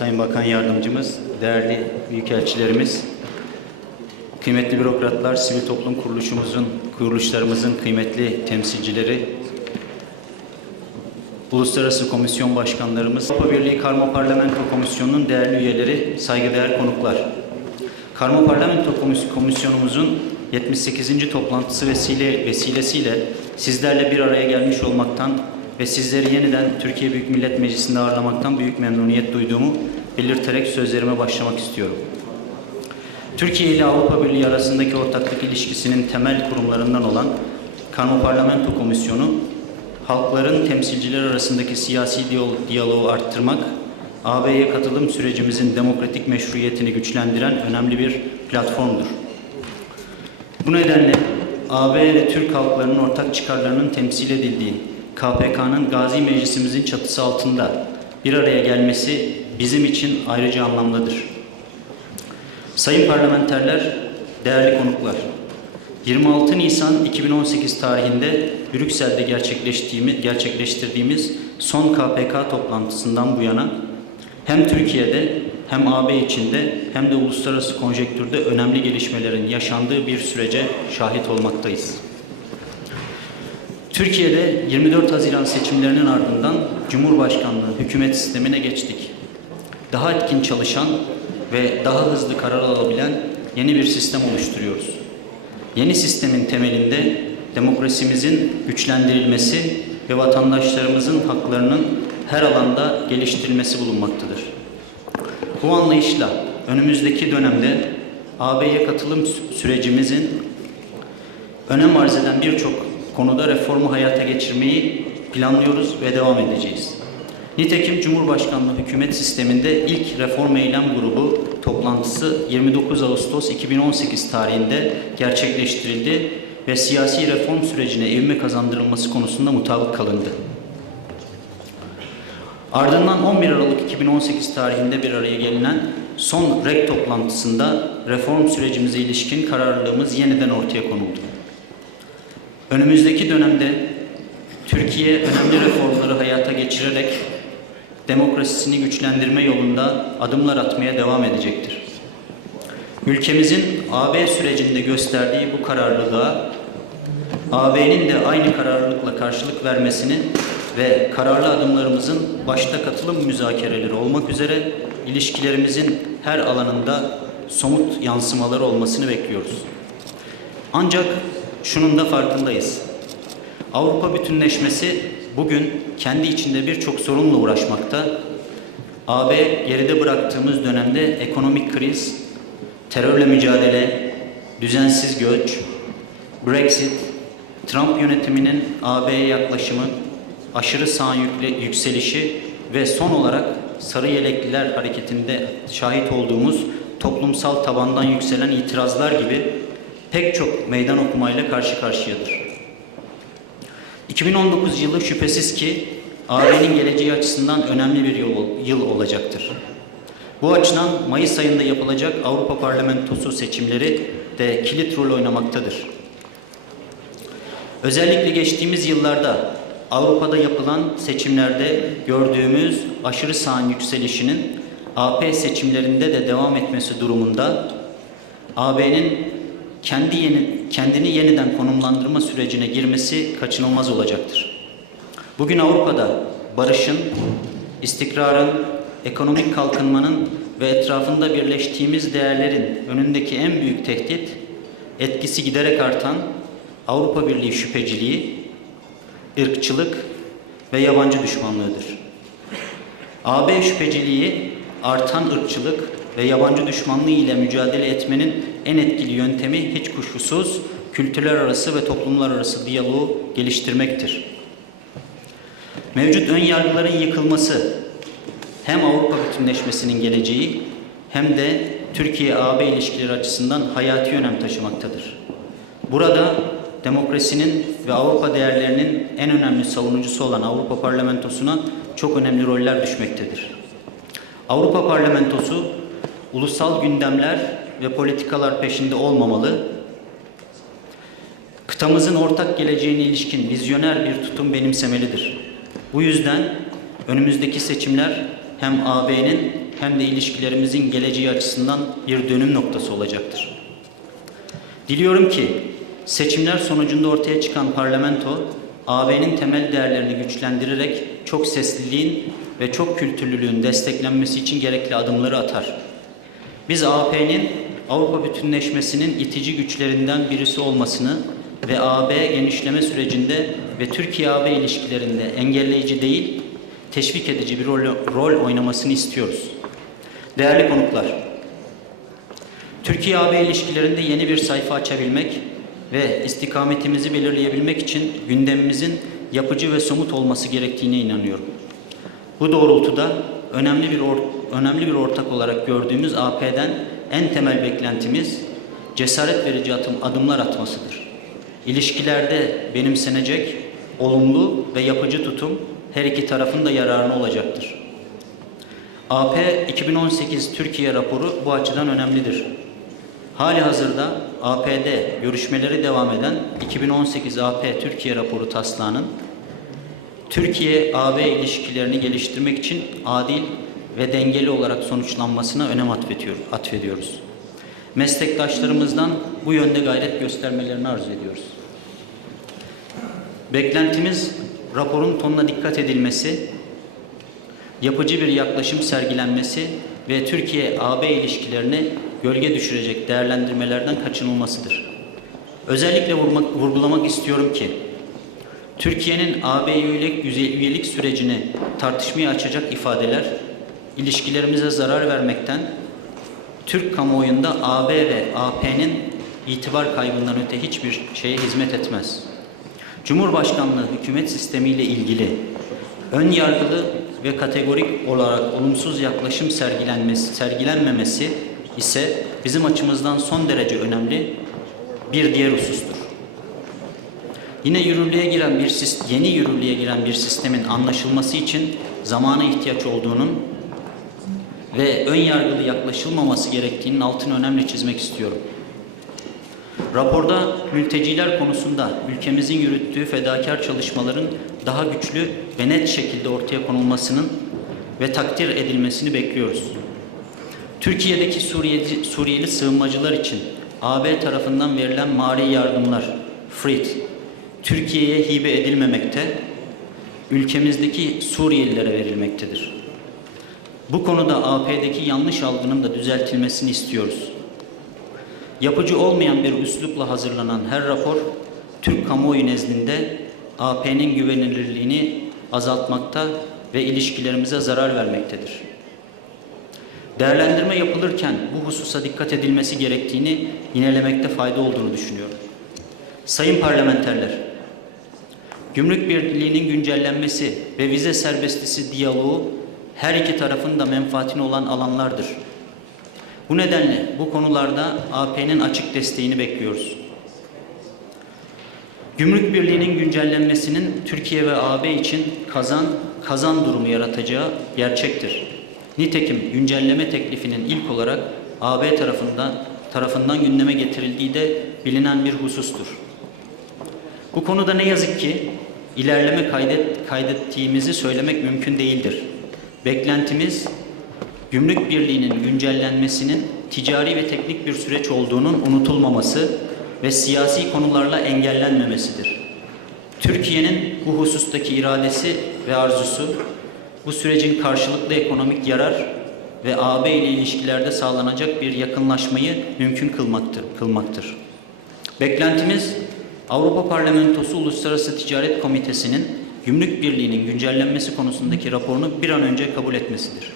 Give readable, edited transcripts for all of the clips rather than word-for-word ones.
Sayın Bakan Yardımcımız, değerli büyükelçilerimiz, kıymetli bürokratlar, sivil toplum kuruluşlarımızın kıymetli temsilcileri, uluslararası komisyon başkanlarımız, Avrupa Birliği Karma Parlamento Komisyonu'nun değerli üyeleri, saygıdeğer konuklar. Karma Parlamento Komisyonumuzun 78. toplantısı vesilesiyle sizlerle bir araya gelmiş olmaktan ve sizleri yeniden Türkiye Büyük Millet Meclisi'nde ağırlamaktan büyük memnuniyet duyduğumu belirterek sözlerime başlamak istiyorum. Türkiye ile Avrupa Birliği arasındaki ortaklık ilişkisinin temel kurumlarından olan Karma Parlamento Komisyonu, halkların temsilcileri arasındaki siyasi diyaloğu arttırmak, AB'ye katılım sürecimizin demokratik meşruiyetini güçlendiren önemli bir platformdur. Bu nedenle AB ve Türk halklarının ortak çıkarlarının temsil edildiği KPK'nın Gazi Meclisimizin çatısı altında bir araya gelmesi bizim için ayrıca anlamlıdır. Sayın parlamenterler, değerli konuklar, 26 Nisan 2018 tarihinde Brüksel'de gerçekleştirdiğimiz son KPK toplantısından bu yana hem Türkiye'de hem AB içinde hem de uluslararası konjektürde önemli gelişmelerin yaşandığı bir sürece şahit olmaktayız. Türkiye'de 24 Haziran seçimlerinin ardından Cumhurbaşkanlığı hükümet sistemine geçtik. Daha etkin çalışan ve daha hızlı karar alabilen yeni bir sistem oluşturuyoruz. Yeni sistemin temelinde demokrasimizin güçlendirilmesi ve vatandaşlarımızın haklarının her alanda geliştirilmesi bulunmaktadır. Bu anlayışla önümüzdeki dönemde AB'ye katılım sürecimizin önem arz eden birçok konuda reformu hayata geçirmeyi planlıyoruz ve devam edeceğiz. Nitekim Cumhurbaşkanlığı hükümet sisteminde ilk reform eylem grubu toplantısı 29 Ağustos 2018 tarihinde gerçekleştirildi ve siyasi reform sürecine ivme kazandırılması konusunda mutabık kalındı. Ardından 11 Aralık 2018 tarihinde bir araya gelinen son REK toplantısında reform sürecimize ilişkin kararlılığımız yeniden ortaya konuldu. Önümüzdeki dönemde Türkiye önemli reformları hayata geçirerek demokrasisini güçlendirme yolunda adımlar atmaya devam edecektir. Ülkemizin AB sürecinde gösterdiği bu kararlılığa, AB'nin de aynı kararlılıkla karşılık vermesini ve kararlı adımlarımızın başta katılım müzakereleri olmak üzere ilişkilerimizin her alanında somut yansımaları olmasını bekliyoruz. Ancak şunun da farkındayız. Avrupa bütünleşmesi bugün kendi içinde birçok sorunla uğraşmakta. AB geride bıraktığımız dönemde ekonomik kriz, terörle mücadele, düzensiz göç, Brexit, Trump yönetiminin AB'ye yaklaşımı, aşırı sağ yükselişi ve son olarak sarı yelekliler hareketinde şahit olduğumuz toplumsal tabandan yükselen itirazlar gibi pek çok meydan okumayla karşı karşıyadır. 2019 yılı şüphesiz ki AB'nin geleceği açısından önemli bir yıl olacaktır. Bu açıdan Mayıs ayında yapılacak Avrupa Parlamentosu seçimleri de kilit rol oynamaktadır. Özellikle geçtiğimiz yıllarda Avrupa'da yapılan seçimlerde gördüğümüz aşırı sağın yükselişinin AP seçimlerinde de devam etmesi durumunda AB'nin kendini yeniden konumlandırma sürecine girmesi kaçınılmaz olacaktır. Bugün Avrupa'da barışın, istikrarın, ekonomik kalkınmanın ve etrafında birleştiğimiz değerlerin önündeki en büyük tehdit, etkisi giderek artan Avrupa Birliği şüpheciliği, ırkçılık ve yabancı düşmanlığıdır. AB şüpheciliği, artan ırkçılık ve yabancı düşmanlığı ile mücadele etmenin en etkili yöntemi hiç kuşkusuz kültürler arası ve toplumlar arası diyaloğu geliştirmektir. Mevcut ön yargıların yıkılması hem Avrupa bütünleşmesinin geleceği hem de Türkiye-AB ilişkileri açısından hayati önem taşımaktadır. Burada demokrasinin ve Avrupa değerlerinin en önemli savunucusu olan Avrupa Parlamentosu'na çok önemli roller düşmektedir. Avrupa Parlamentosu ulusal gündemler ve politikalar peşinde olmamalı, kıtamızın ortak geleceğine ilişkin vizyoner bir tutum benimsemelidir. Bu yüzden önümüzdeki seçimler hem AB'nin hem de ilişkilerimizin geleceği açısından bir dönüm noktası olacaktır. Diliyorum ki seçimler sonucunda ortaya çıkan parlamento, AB'nin temel değerlerini güçlendirerek çok sesliliğin ve çok kültürlülüğün desteklenmesi için gerekli adımları atar. Biz AP'nin Avrupa bütünleşmesinin itici güçlerinden birisi olmasını ve AB genişleme sürecinde ve Türkiye-AB ilişkilerinde engelleyici değil, teşvik edici bir rol oynamasını istiyoruz. Değerli konuklar, Türkiye-AB ilişkilerinde yeni bir sayfa açabilmek ve istikametimizi belirleyebilmek için gündemimizin yapıcı ve somut olması gerektiğine inanıyorum. Bu doğrultuda önemli bir ortak olarak gördüğümüz AP'den en temel beklentimiz cesaret verici adımlar atmasıdır. İlişkilerde benimsenecek, olumlu ve yapıcı tutum her iki tarafın da yararına olacaktır. AP 2018 Türkiye raporu bu açıdan önemlidir. Halihazırda AP'de görüşmeleri devam eden 2018 AP Türkiye raporu taslağının Türkiye-AB ilişkilerini geliştirmek için adil ve dengeli olarak sonuçlanmasına önem atfediyoruz. Meslektaşlarımızdan bu yönde gayret göstermelerini arzu ediyoruz. Beklentimiz raporun tonuna dikkat edilmesi, yapıcı bir yaklaşım sergilenmesi ve Türkiye-AB ilişkilerine gölge düşürecek değerlendirmelerden kaçınılmasıdır. Özellikle vurgulamak istiyorum ki, Türkiye'nin AB üyelik sürecini tartışmaya açacak ifadeler, ilişkilerimize zarar vermekten, Türk kamuoyunda AB ve AP'nin itibar kaybından öte hiçbir şeye hizmet etmez. Cumhurbaşkanlığı hükümet sistemiyle ilgili ön yargılı ve kategorik olarak olumsuz yaklaşım sergilenmemesi ise bizim açımızdan son derece önemli bir diğer husustur. Yeni yürürlüğe giren bir sistemin anlaşılması için zamana ihtiyaç olduğunun ve ön yargılı yaklaşılmaması gerektiğinin altını önemli çizmek istiyorum. Raporda mülteciler konusunda ülkemizin yürüttüğü fedakar çalışmaların daha güçlü ve net şekilde ortaya konulmasının ve takdir edilmesini bekliyoruz. Türkiye'deki Suriyeli sığınmacılar için AB tarafından verilen mali yardımlar, FRİD, Türkiye'ye hibe edilmemekte, ülkemizdeki Suriyelilere verilmektedir. Bu konuda AP'deki yanlış algının da düzeltilmesini istiyoruz. Yapıcı olmayan bir üslupla hazırlanan her rapor, Türk kamuoyu nezdinde AP'nin güvenilirliğini azaltmakta ve ilişkilerimize zarar vermektedir. Değerlendirme yapılırken bu hususa dikkat edilmesi gerektiğini yinelemekte fayda olduğunu düşünüyorum. Sayın parlamenterler, Gümrük Birliği'nin güncellenmesi ve vize serbestisi diyaloğu her iki tarafın da menfaatine olan alanlardır. Bu nedenle bu konularda AP'nin açık desteğini bekliyoruz. Gümrük Birliği'nin güncellenmesinin Türkiye ve AB için kazan durumu yaratacağı gerçektir. Nitekim güncelleme teklifinin ilk olarak AB tarafından gündeme getirildiği de bilinen bir husustur. Bu konuda ne yazık ki ilerleme kaydettiğimizi söylemek mümkün değildir. Beklentimiz, Gümrük Birliği'nin güncellenmesinin ticari ve teknik bir süreç olduğunun unutulmaması ve siyasi konularla engellenmemesidir. Türkiye'nin bu husustaki iradesi ve arzusu, bu sürecin karşılıklı ekonomik yarar ve AB ile ilişkilerde sağlanacak bir yakınlaşmayı mümkün kılmaktır. Beklentimiz, Avrupa Parlamentosu Uluslararası Ticaret Komitesi'nin Gümrük Birliği'nin güncellenmesi konusundaki raporunu bir an önce kabul etmesidir.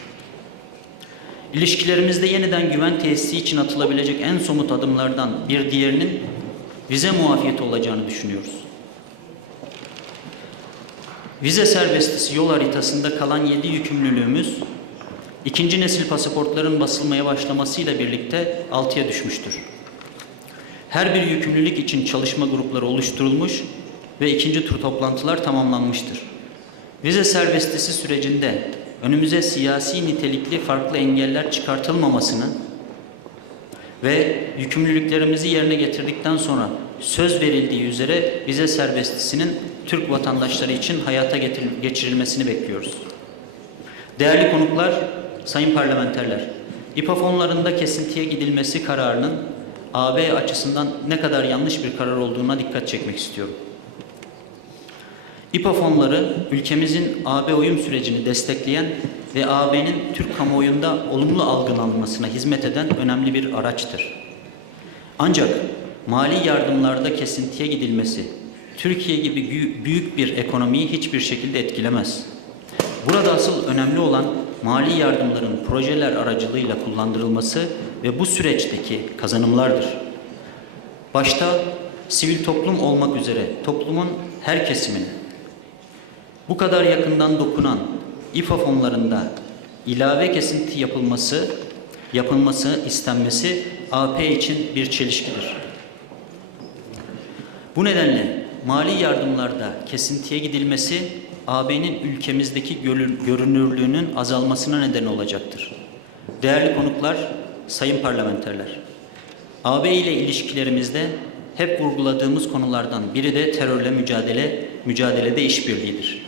İlişkilerimizde yeniden güven tesisi için atılabilecek en somut adımlardan bir diğerinin vize muafiyeti olacağını düşünüyoruz. Vize serbestisi yol haritasında kalan 7 yükümlülüğümüz, ikinci nesil pasaportların basılmaya başlamasıyla birlikte 6'ya düşmüştür. Her bir yükümlülük için çalışma grupları oluşturulmuş ve ikinci tur toplantılar tamamlanmıştır. Vize serbestisi sürecinde önümüze siyasi nitelikli farklı engeller çıkartılmamasını ve yükümlülüklerimizi yerine getirdikten sonra söz verildiği üzere vize serbestisinin Türk vatandaşları için hayata geçirilmesini bekliyoruz. Değerli konuklar, sayın parlamenterler, İPA fonlarında kesintiye gidilmesi kararının AB açısından ne kadar yanlış bir karar olduğuna dikkat çekmek istiyorum. İPA fonları ülkemizin AB uyum sürecini destekleyen ve AB'nin Türk kamuoyunda olumlu algılanmasına hizmet eden önemli bir araçtır. Ancak mali yardımlarda kesintiye gidilmesi Türkiye gibi büyük bir ekonomiyi hiçbir şekilde etkilemez. Burada asıl önemli olan mali yardımların projeler aracılığıyla kullandırılması ve bu süreçteki kazanımlardır. Başta sivil toplum olmak üzere toplumun her kesimine bu kadar yakından dokunan İPA fonlarında ilave kesinti yapılması istenmesi AP için bir çelişkidir. Bu nedenle mali yardımlarda kesintiye gidilmesi AB'nin ülkemizdeki görünürlüğünün azalmasına neden olacaktır. Değerli konuklar, sayın parlamenterler, AB ile ilişkilerimizde hep vurguladığımız konulardan biri de terörle mücadelede işbirliğidir.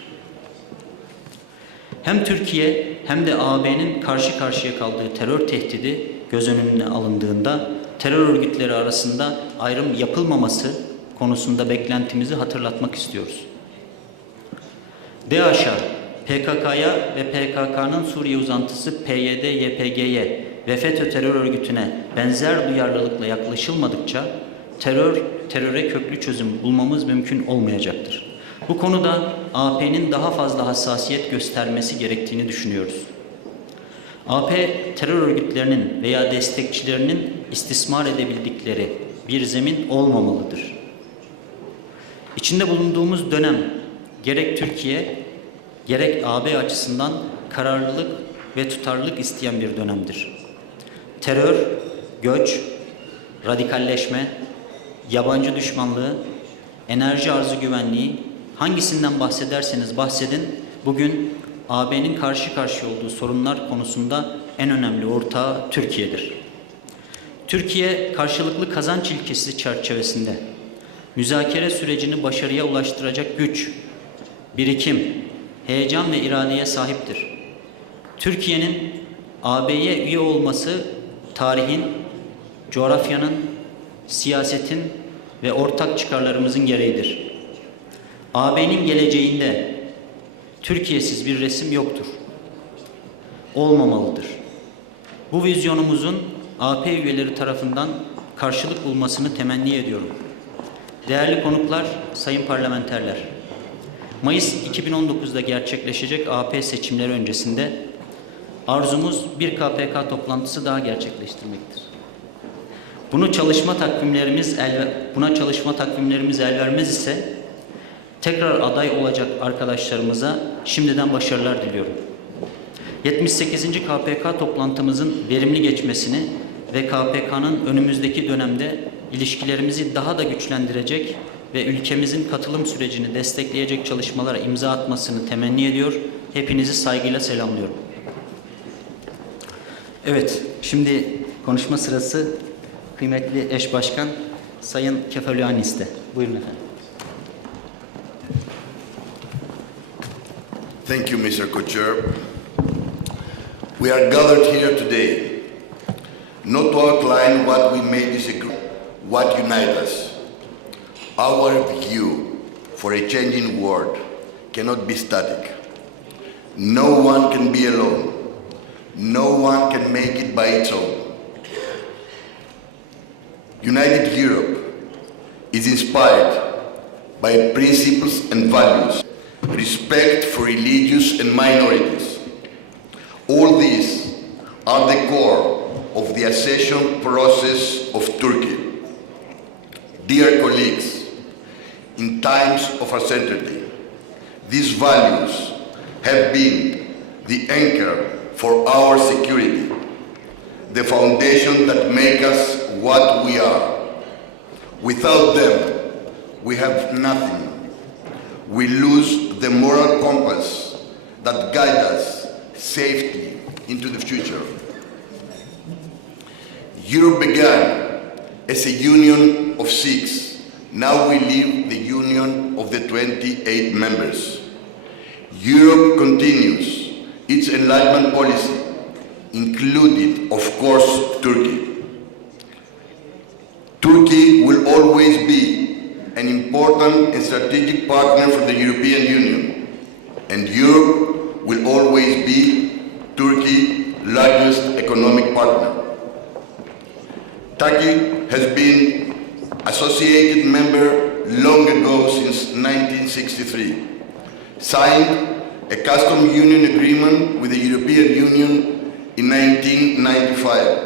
Hem Türkiye hem de AB'nin karşı karşıya kaldığı terör tehdidi göz önüne alındığında terör örgütleri arasında ayrım yapılmaması konusunda beklentimizi hatırlatmak istiyoruz. DAEŞ'a, PKK'ya ve PKK'nın Suriye uzantısı PYD-YPG'ye ve FETÖ terör örgütüne benzer duyarlılıkla yaklaşılmadıkça teröre köklü çözüm bulmamız mümkün olmayacaktır. Bu konuda AP'nin daha fazla hassasiyet göstermesi gerektiğini düşünüyoruz. AP, terör örgütlerinin veya destekçilerinin istismar edebildikleri bir zemin olmamalıdır. İçinde bulunduğumuz dönem gerek Türkiye, gerek AB açısından kararlılık ve tutarlılık isteyen bir dönemdir. Terör, göç, radikalleşme, yabancı düşmanlığı, enerji arzı güvenliği, hangisinden bahsederseniz bahsedin, bugün AB'nin karşı karşıya olduğu sorunlar konusunda en önemli ortağı Türkiye'dir. Türkiye, karşılıklı kazanç ilkesi çerçevesinde müzakere sürecini başarıya ulaştıracak güç, birikim, heyecan ve iradeye sahiptir. Türkiye'nin AB'ye üye olması tarihin, coğrafyanın, siyasetin ve ortak çıkarlarımızın gereğidir. AB'nin geleceğinde Türkiye'siz bir resim yoktur. Olmamalıdır. Bu vizyonumuzun AP üyeleri tarafından karşılık bulmasını temenni ediyorum. Değerli konuklar, sayın parlamenterler, Mayıs 2019'da gerçekleşecek AP seçimleri öncesinde arzumuz bir KPK toplantısı daha gerçekleştirmektir. Buna çalışma takvimlerimiz el vermez ise tekrar aday olacak arkadaşlarımıza şimdiden başarılar diliyorum. 78. KPK toplantımızın verimli geçmesini ve KPK'nın önümüzdeki dönemde ilişkilerimizi daha da güçlendirecek ve ülkemizin katılım sürecini destekleyecek çalışmalara imza atmasını temenni ediyor. Hepinizi saygıyla selamlıyorum. Evet, şimdi konuşma sırası kıymetli eş başkan Sayın KEFALOGIANNIS'te. Buyurun efendim. Thank you, Mr. Co-Chair. We are gathered here today not to outline what we may disagree, what unites us. Our view for a changing world cannot be static. No one can be alone. No one can make it by its own. United Europe is inspired by principles and values, respect for religious and minorities. All these are the core of the accession process of Turkey. Dear colleagues, in times of uncertainty, these values have been the anchor for our security, the foundation that makes us what we are. Without them, we have nothing. We lose the moral compass that guides us safely into the future. Europe began as a union of 6. Now we live the union of the 28 members. Europe continues its enlargement policy including, of course, Turkey. Turkey will always be an important and strategic partner for the European Union, and Europe will always be Turkey's largest economic partner. Turkey has been associated member long ago, since 1963, signed a customs union agreement with the European Union in 1995,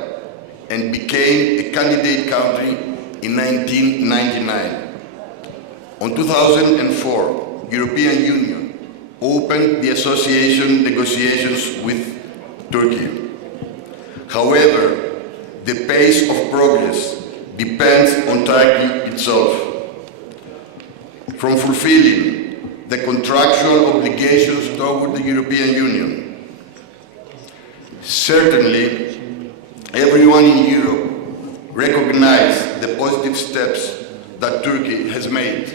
and became a candidate country in 1999. In 2004, European Union opened the association negotiations with Turkey. However, the pace of progress depends on Turkey itself. From fulfilling the contractual obligations toward the European Union. Certainly, everyone in Europe recognizes the positive steps that Turkey has made.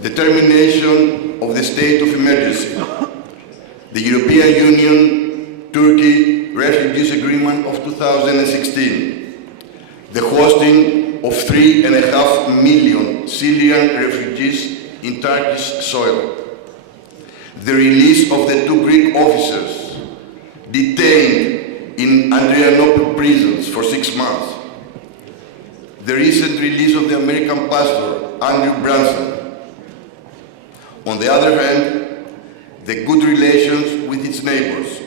The termination of the state of emergency, the European Union-Turkey Refugees Agreement of 2016, the hosting of 3.5 million Syrian refugees in Turkish soil, the release of the 2 Greek officers detained in Adrianople prisons for 6 months, the recent release of the American pastor Andrew Branson. On the other hand, the good relations with its neighbors,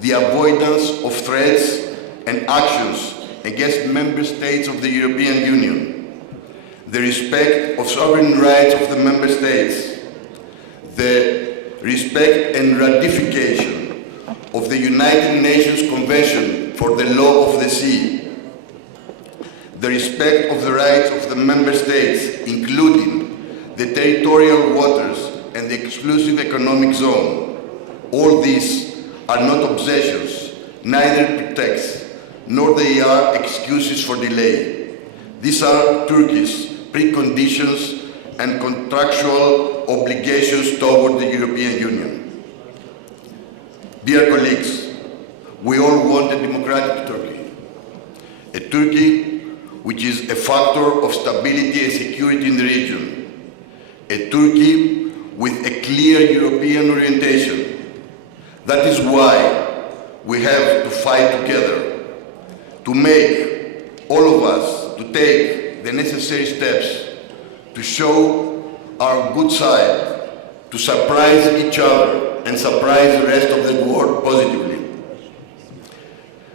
the avoidance of threats and actions against member states of the European Union, the respect of sovereign rights of the member states, the respect and ratification of the United Nations Convention for the Law of the Sea, the respect of the rights of the member states, including the territorial waters and the exclusive economic zone. All these are not obsessions, neither pretexts, nor they are excuses for delay. These are Turkey's preconditions and contractual obligations toward the European Union. Dear colleagues, we all want a democratic Turkey, a Turkey which is a factor of stability and security in the region, a Turkey with a clear European orientation. That is why we have to fight together, to make all of us to take the necessary steps to show our good side, to surprise each other and surprise the rest of the world positively,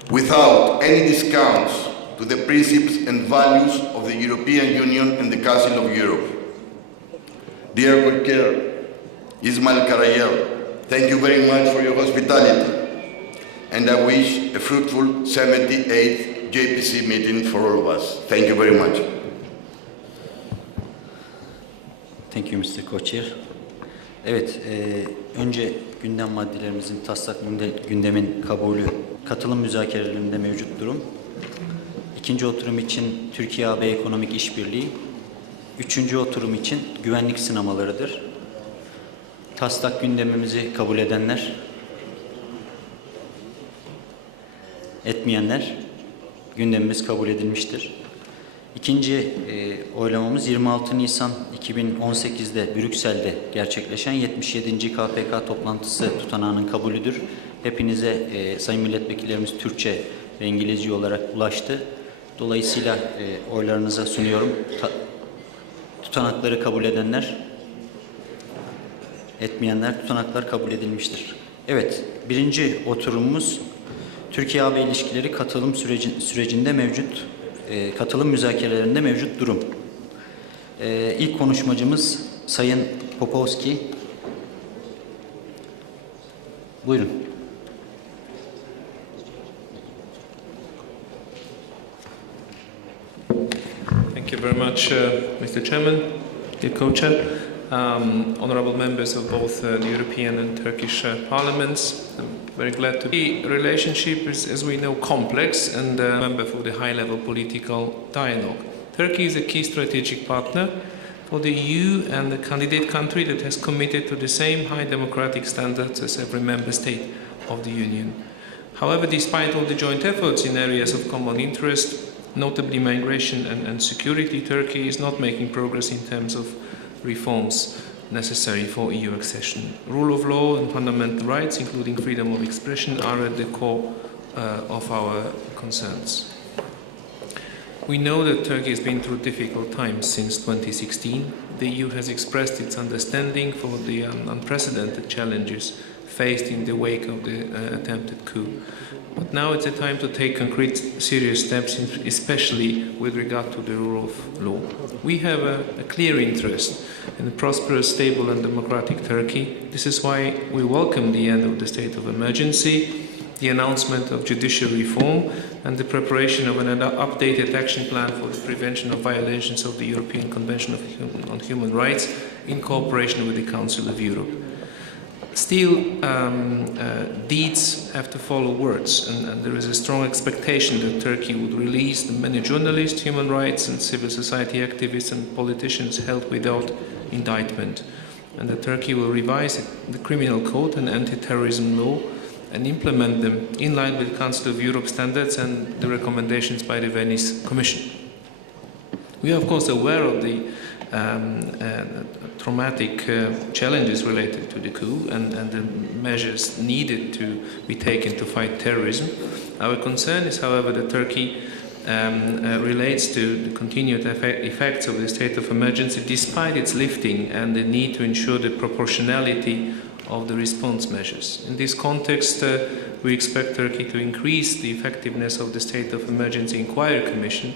without any discounts to the principles and values of the European Union and the Council of Europe. Dear co-chair, Ismail KARAYEL, thank you very much for your hospitality, and I wish a fruitful 78th JPC meeting for all of us. Thank you very much. Thank you Mr. Co-Chair. Evet, önce gündem maddelerimizin taslak gündemin kabulü, katılım müzakerelerinde mevcut durum. İkinci oturum için Türkiye-AB ekonomik işbirliği. Üçüncü oturum için güvenlik sınamalarıdır. Taslak gündemimizi kabul edenler, etmeyenler, gündemimiz kabul edilmiştir. İkinci oylamamız 26 Nisan 2018'de Brüksel'de gerçekleşen 77. KPK toplantısı tutanağının kabulüdür. Hepinize sayın milletvekillerimiz Türkçe ve İngilizce olarak ulaştı. Dolayısıyla oylarınıza sunuyorum. Tutanakları kabul edenler, etmeyenler, tutanaklar kabul edilmiştir. Evet, birinci oturumumuz Türkiye-AB ilişkileri katılım sürecinde mevcut, katılım müzakerelerinde mevcut durum. İlk konuşmacımız Sayın Popovski. Buyurun. Thank you very much, Mr. Chairman, dear co-chair, honorable members of both the European and Turkish parliaments. I'm very glad to be. The relationship is, as we know, complex and a member for the high-level political dialogue. Turkey is a key strategic partner for the EU and the candidate country that has committed to the same high democratic standards as every member state of the Union. However, despite all the joint efforts in areas of common interest, notably migration and security, Turkey is not making progress in terms of reforms necessary for EU accession. Rule of law and fundamental rights, including freedom of expression, are at the core of our concerns. We know that Turkey has been through difficult times since 2016. The EU has expressed its understanding for the unprecedented challenges faced in the wake of the attempted coup. But now it's a time to take concrete, serious steps, especially with regard to the rule of law. We have a clear interest in a prosperous, stable and democratic Turkey. This is why we welcome the end of the state of emergency, the announcement of judicial reform and the preparation of an updated action plan for the prevention of violations of the European Convention on Human Rights in cooperation with the Council of Europe. Still, deeds have to follow words, and there is a strong expectation that Turkey would release the many journalists, human rights and civil society activists and politicians held without indictment, and that Turkey will revise the criminal code and anti-terrorism law and implement them in line with Council of Europe standards and the recommendations by the Venice Commission. We are of course aware of the traumatic challenges related to the coup and the measures needed to be taken to fight terrorism. Our concern is, however, that Turkey relates to the continued effects of the state of emergency despite its lifting and the need to ensure the proportionality of the response measures. In this context, we expect Turkey to increase the effectiveness of the State of Emergency Inquiry Commission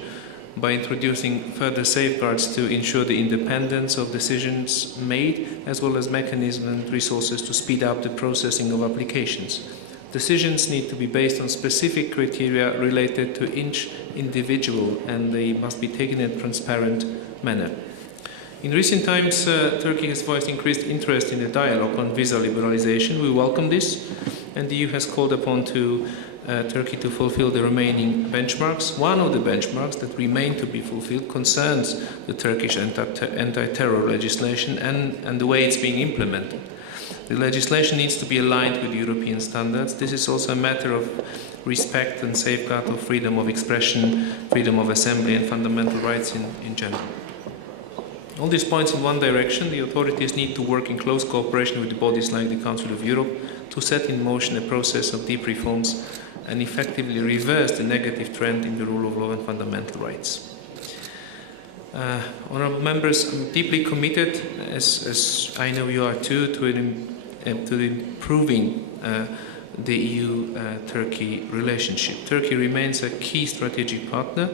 by introducing further safeguards to ensure the independence of decisions made, as well as mechanisms and resources to speed up the processing of applications. Decisions need to be based on specific criteria related to each individual, and they must be taken in a transparent manner. In recent times, Turkey has voiced increased interest in the dialogue on visa liberalization. We welcome this, and the EU has called upon Turkey to fulfill the remaining benchmarks. One of the benchmarks that remain to be fulfilled concerns the Turkish anti-terror legislation and the way it's being implemented. The legislation needs to be aligned with European standards. This is also a matter of respect and safeguard of freedom of expression, freedom of assembly and fundamental rights in general. All these points in one direction, the authorities need to work in close cooperation with the bodies like the Council of Europe to set in motion a process of deep reforms and effectively reverse the negative trend in the rule of law and fundamental rights. Honourable members, I'm deeply committed, as I know you are too, to improving the EU-Turkey relationship. Turkey remains a key strategic partner,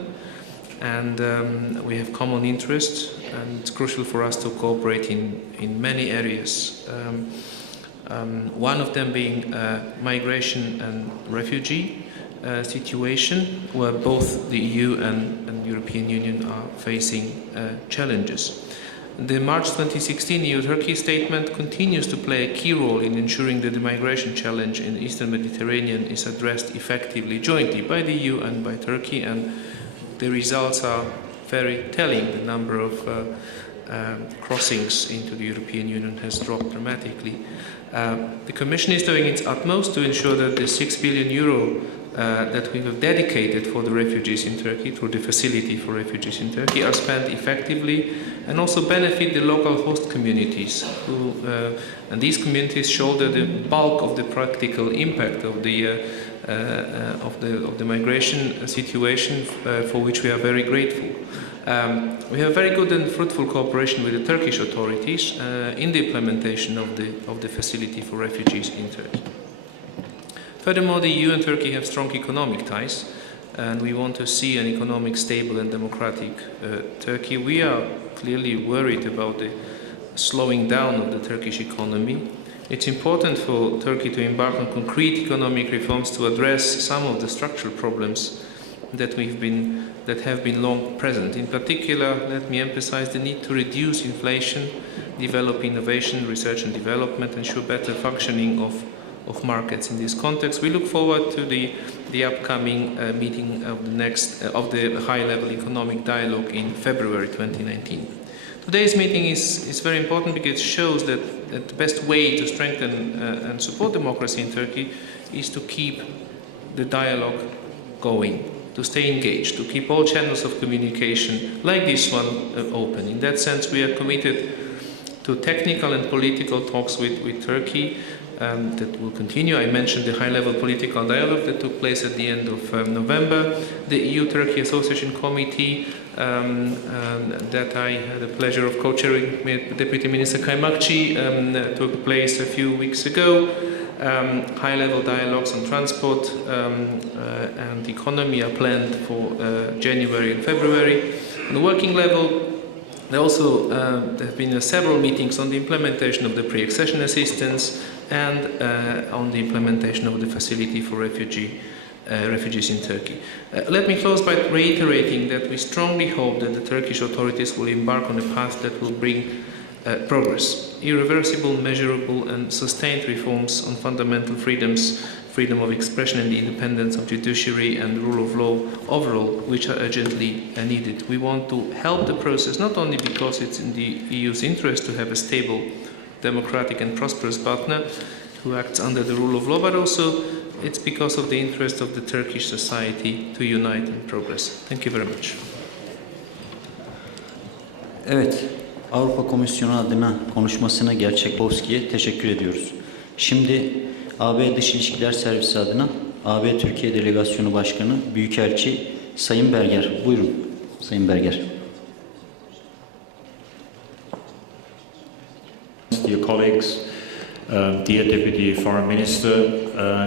and we have common interests, and it's crucial for us to cooperate in many areas. One of them being migration and refugee situation, where both the EU and European Union are facing challenges. The March 2016 EU-Turkey statement continues to play a key role in ensuring that the migration challenge in the Eastern Mediterranean is addressed effectively jointly by the EU and by Turkey, and the results are very telling. The number of crossings into the European Union has dropped dramatically. The Commission is doing its utmost to ensure that the €6 billion that we have dedicated for the refugees in Turkey through the facility for refugees in Turkey are spent effectively and also benefit the local host communities who, and these communities shoulder the bulk of the practical impact of the migration situation, for which we are very grateful. We have very good and fruitful cooperation with the Turkish authorities in the implementation of the facility for refugees in Turkey. Furthermore, the EU and Turkey have strong economic ties, and we want to see an economic, stable and democratic Turkey. We are clearly worried about the slowing down of the Turkish economy. It's important for Turkey to embark on concrete economic reforms to address some of the structural problems that have been long present. In particular, let me emphasize the need to reduce inflation, develop innovation, research and development, ensure better functioning of markets. In this context, we look forward to the upcoming meeting of the high-level economic dialogue in February 2019. Today's meeting is very important because it shows that the best way to strengthen and support democracy in Turkey is to keep the dialogue going, to stay engaged, to keep all channels of communication like this one open. In that sense, we are committed to technical and political talks with Turkey that will continue. I mentioned the high-level political dialogue that took place at the end of November. The EU-Turkey Association Committee that I had the pleasure of co-chairing with Deputy Minister KAYMAKÇI took place a few weeks ago. High-level dialogues on transport and economy are planned for January and February. On the working level, there also there have been several meetings on the implementation of the pre-accession assistance and on the implementation of the facility for refugees in Turkey. Let me close by reiterating that we strongly hope that the Turkish authorities will embark on a path that will bring progress, irreversible, measurable and sustained reforms on fundamental freedoms, freedom of expression and the independence of judiciary and rule of law overall, which are urgently needed. We want to help the process not only because it's in the EU's interest to have a stable, democratic and prosperous partner who acts under the rule of law, but also it's because of the interest of the Turkish society to unite and progress. Thank you very much. Evet, Avrupa Komisyonu adına konuşmasına Gerçekowski'ye teşekkür ediyoruz. Şimdi AB Dış İlişkiler Servisi adına AB Türkiye Delegasyonu Başkanı Büyükelçi Sayın Berger. Buyurun Sayın Berger. Dear colleagues, dear Deputy Foreign Minister,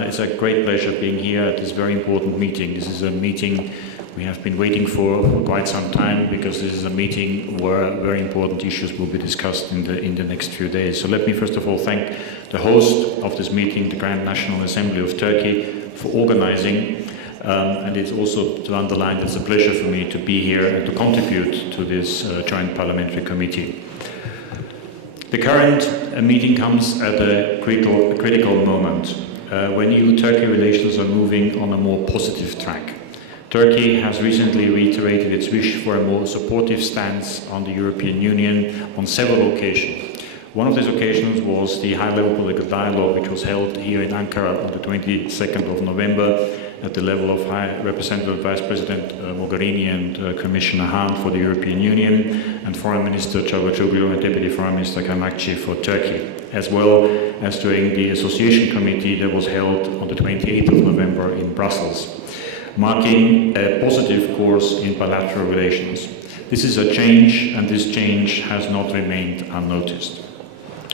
it's a great pleasure being here at this very important meeting. This is a meeting we have been waiting for quite some time because this is a meeting where very important issues will be discussed in the next few days. So let me first of all thank the host of this meeting, the Grand National Assembly of Turkey, for organizing. And it's also to underline that it's a pleasure for me to be here and to contribute to this joint parliamentary committee. The current meeting comes at a critical moment when EU-Turkey relations are moving on a more positive track. Turkey has recently reiterated its wish for a more supportive stance on the European Union on several occasions. One of these occasions was the high-level political dialogue which was held here in Ankara on the 22nd of November at the level of High Representative Vice President Mogherini and Commissioner Hahn for the European Union and Foreign Minister Çavuşoğlu and Deputy Foreign Minister KAYMAKÇI for Turkey, as well as during the Association Committee that was held on the 28th of November in Brussels, marking a positive course in bilateral relations. This is a change, and this change has not remained unnoticed.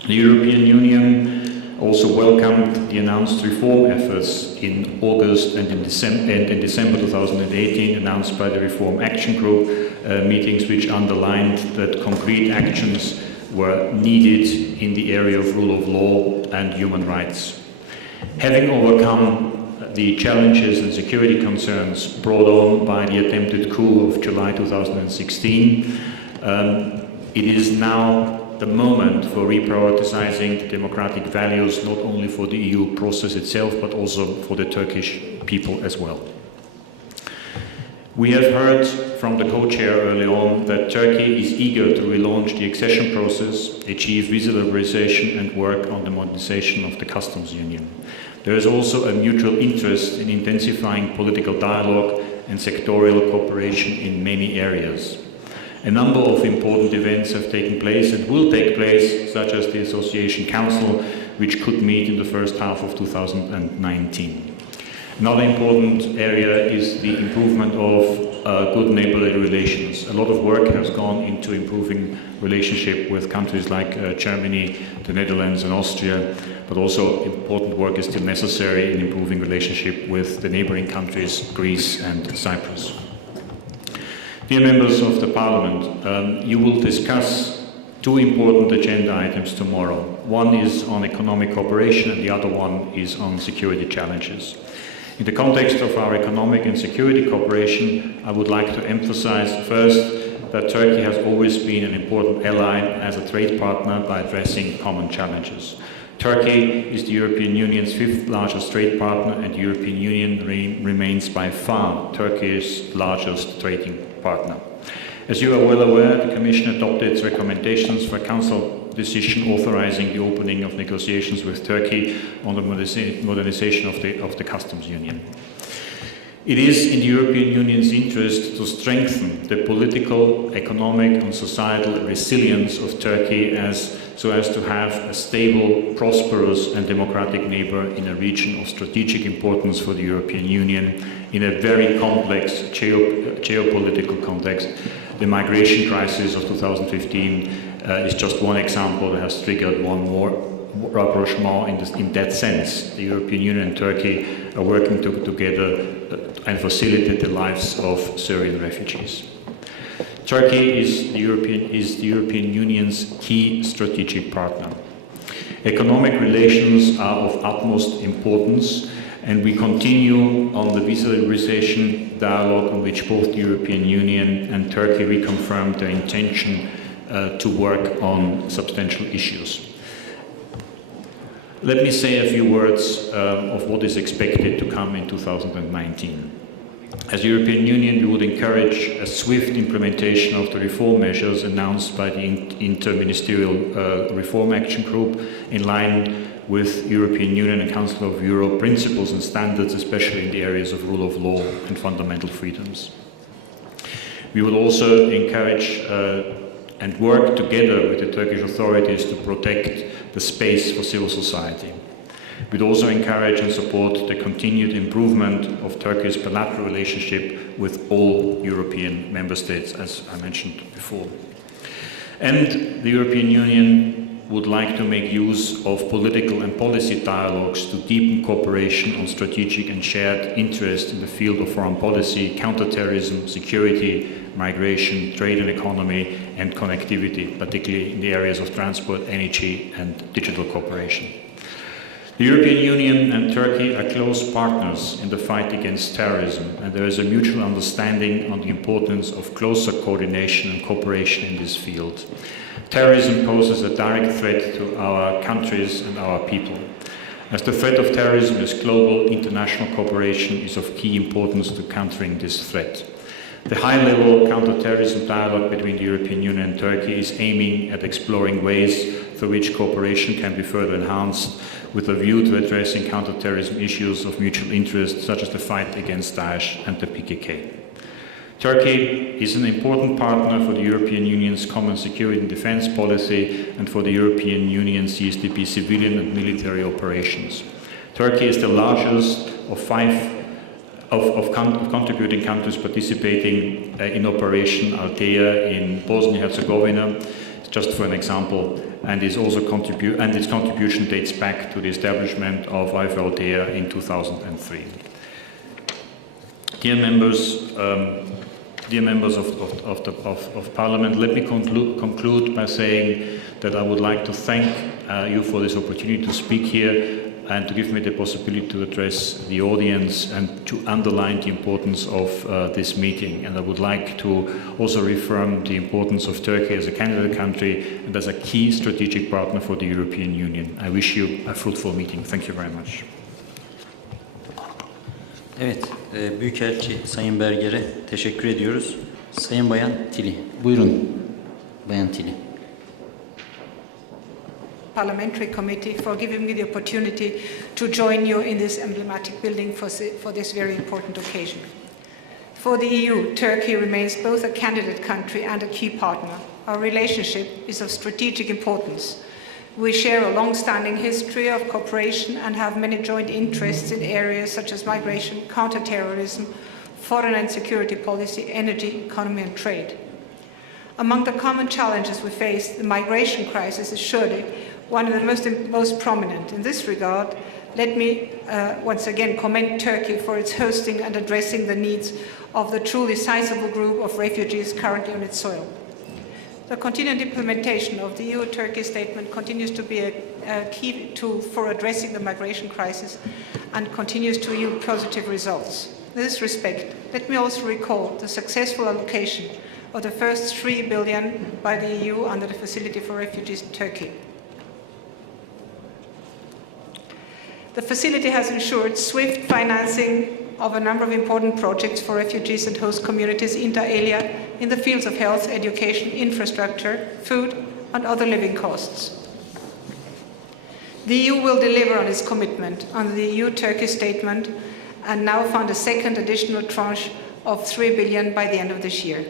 The European Union also welcomed the announced reform efforts in August and in December 2018 announced by the Reform Action Group meetings, which underlined that concrete actions were needed in the area of rule of law and human rights. Having overcome the challenges and security concerns brought on by the attempted coup of July 2016, it is now the moment for reprioritizing the democratic values, not only for the EU process itself, but also for the Turkish people as well. We have heard from the co-chair early on that Turkey is eager to relaunch the accession process, achieve visa liberalization and work on the modernization of the customs union. There is also a mutual interest in intensifying political dialogue and sectorial cooperation in many areas. A number of important events have taken place and will take place, such as the Association Council, which could meet in the first half of 2019. Another important area is the improvement of good neighborly relations. A lot of work has gone into improving relationship with countries like Germany, the Netherlands and Austria, but also important work is still necessary in improving relationship with the neighboring countries, Greece and Cyprus. Dear members of the Parliament, you will discuss two important agenda items tomorrow. One is on economic cooperation and the other one is on security challenges. In the context of our economic and security cooperation, I would like to emphasize first that Turkey has always been an important ally as a trade partner by addressing common challenges. Turkey is the European Union's fifth largest trade partner, and the European Union remains by far Turkey's largest trading partner. As you are well aware, the Commission adopted its recommendations for a Council decision authorizing the opening of negotiations with Turkey on the modernization of the customs union. It is in the European Union's interest to strengthen the political, economic and societal resilience of Turkey so as to have a stable, prosperous and democratic neighbor in a region of strategic importance for the European Union in a very complex geopolitical context. The migration crisis of 2015 is just one example that has triggered one more rapprochement in that sense. The European Union and Turkey are working together and facilitate the lives of Syrian refugees. Turkey is the European Union's key strategic partner. Economic relations are of utmost importance, and we continue on the visa liberalization dialogue on which both the European Union and Turkey reconfirmed their intention to work on substantial issues. Let me say a few words of what is expected to come in 2019. As the European Union, we would encourage a swift implementation of the reform measures announced by the Interministerial Reform Action Group in line with European Union and Council of Europe principles and standards, especially in the areas of rule of law and fundamental freedoms. We will also encourage and work together with the Turkish authorities to protect the space for civil society. We'd also encourage and support the continued improvement of Turkey's bilateral relationship with all European member states, as I mentioned before. And the European Union would like to make use of political and policy dialogues to deepen cooperation on strategic and shared interests in the field of foreign policy, counterterrorism, security, migration, trade and economy, and connectivity, particularly in the areas of transport, energy, and digital cooperation. The European Union and Turkey are close partners in the fight against terrorism, and there is a mutual understanding on the importance of closer coordination and cooperation in this field. Terrorism poses a direct threat to our countries and our people. As the threat of terrorism is global, international cooperation is of key importance to countering this threat. The high-level counter-terrorism dialogue between the European Union and Turkey is aiming at exploring ways through which cooperation can be further enhanced with a view to addressing counter-terrorism issues of mutual interest, such as the fight against Daesh and the PKK. Turkey is an important partner for the European Union's common security and defence policy and for the European Union CSDP civilian and military operations. Turkey is the largest of contributing countries participating in Operation Althea in Bosnia-Herzegovina, just for an example, and its contribution dates back to the establishment of IFOR Althea in 2003. Dear members of Parliament, let me conclude by saying that I would like to thank you for this opportunity to speak here and to give me the possibility to address the audience and to underline the importance of this meeting. And I would like to also reaffirm the importance of Turkey as a candidate country and as a key strategic partner for the European Union. I wish you a fruitful meeting. Thank you very much. Evet, Büyükelçi Sayın Berger'e teşekkür ediyoruz. Sayın Bayan Tili, buyurun Bayan Tili. Parliamentary Committee for giving me the opportunity to join you in this emblematic building for this very important occasion. For the EU, Turkey remains both a candidate country and a key partner. Our relationship is of strategic importance. We share a long-standing history of cooperation and have many joint interests in areas such as migration, counter-terrorism, foreign and security policy, energy, economy and trade. Among the common challenges we face, the migration crisis is surely one of the most prominent. In this regard, let me once again commend Turkey for its hosting and addressing the needs of the truly sizable group of refugees currently on its soil. The continued implementation of the EU-Turkey statement continues to be a key tool for addressing the migration crisis and continues to yield positive results. In this respect, let me also recall the successful allocation of the first 3 billion by the EU under the Facility for Refugees in Turkey. The facility has ensured swift financing of a number of important projects for refugees and host communities inter alia in the fields of health, education, infrastructure, food and other living costs. The EU will deliver on its commitment under the EU-Turkey statement and now fund a second additional tranche of 3 billion by the end of this year.